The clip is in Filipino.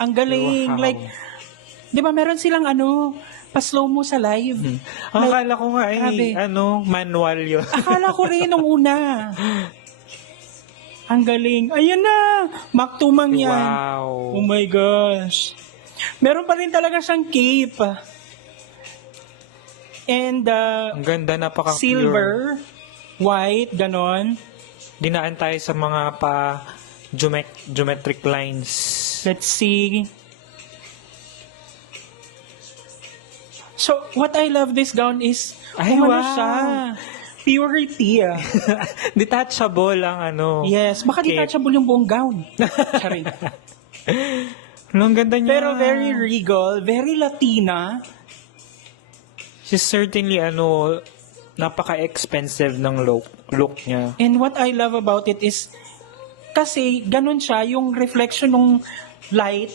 Ang galing. Wow. Like, di ba meron silang pa-slow mo sa live? Ang akala ko nga grabe. manual yun. Akala ko rin nung una. Ang galing. Ayan na! Maktumang yan. Wow. Oh my gosh. Meron pa rin talaga siyang cape. And Ang ganda, napaka-pure. silver, white, ganon. Dinaan tayo sa mga geometric lines. Let's see. So, what I love this gown is, Ay, ano wow. siya? Purity. Detachable ang Yes, baka cape. detachable yung buong gown. Charing. Ang ganda niya. Pero very regal, very Latina. She's certainly napaka-expensive ng look niya. And what I love about it is, kasi ganun siya, yung reflection ng light